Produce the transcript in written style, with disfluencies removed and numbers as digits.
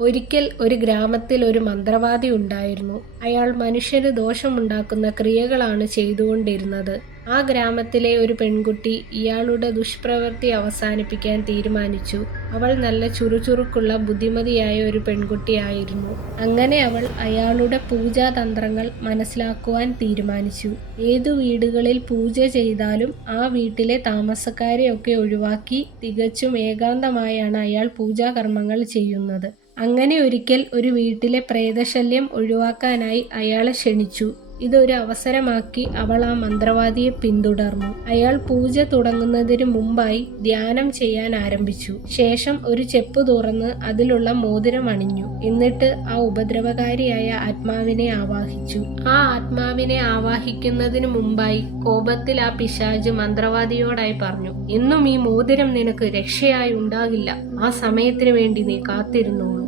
ഒരിക്കൽ ഒരു ഗ്രാമത്തിൽ ഒരു മന്ത്രവാദി ഉണ്ടായിരുന്നു. അയാൾ മനുഷ്യന് ദോഷമുണ്ടാക്കുന്ന ക്രിയകളാണ് ചെയ്തുകൊണ്ടിരുന്നത്. ആ ഗ്രാമത്തിലെ ഒരു പെൺകുട്ടി ഇയാളുടെ ദുഷ്പ്രവൃത്തി അവസാനിപ്പിക്കാൻ തീരുമാനിച്ചു. അവൾ നല്ല ചുറുചുറുക്കുള്ള ബുദ്ധിമതിയായ ഒരു പെൺകുട്ടിയായിരുന്നു. അങ്ങനെ അവൾ അയാളുടെ പൂജാതന്ത്രങ്ങൾ മനസ്സിലാക്കുവാൻ തീരുമാനിച്ചു. ഏതു വീടുകളിൽ പൂജ ചെയ്താലും ആ വീട്ടിലെ താമസക്കാരെയൊക്കെ ഒഴിവാക്കി തികച്ചും ഏകാന്തമായാണ് അയാൾ പൂജാകർമ്മങ്ങൾ ചെയ്യുന്നത്. അങ്ങനെ ഒരിക്കൽ ഒരു വീട്ടിലെ പ്രേതശല്യം ഒഴിവാക്കാനായി അയാളെ ക്ഷണിച്ചു. ഇതൊരു അവസരമാക്കി അവൾ ആ മന്ത്രവാദിയെ പിന്തുടർന്നു. അയാൾ പൂജ തുടങ്ങുന്നതിന് മുമ്പായി ധ്യാനം ചെയ്യാൻ ആരംഭിച്ചു. ശേഷം ഒരു ചെപ്പ് തുറന്ന് അതിലുള്ള മോതിരം അണിഞ്ഞു. എന്നിട്ട് ആ ഉപദ്രവകാരിയായ ആത്മാവിനെ ആവാഹിച്ചു. ആ ആത്മാവിനെ ആവാഹിക്കുന്നതിന് മുമ്പായി കോപത്തിൽ ആ പിശാച് മന്ത്രവാദിയോടായി പറഞ്ഞു, "എന്നും ഈ മോതിരം നിനക്ക് രക്ഷയായി ഉണ്ടാകില്ല. ആ സമയത്തിന് വേണ്ടി നീ കാത്തിരുന്നോളൂ."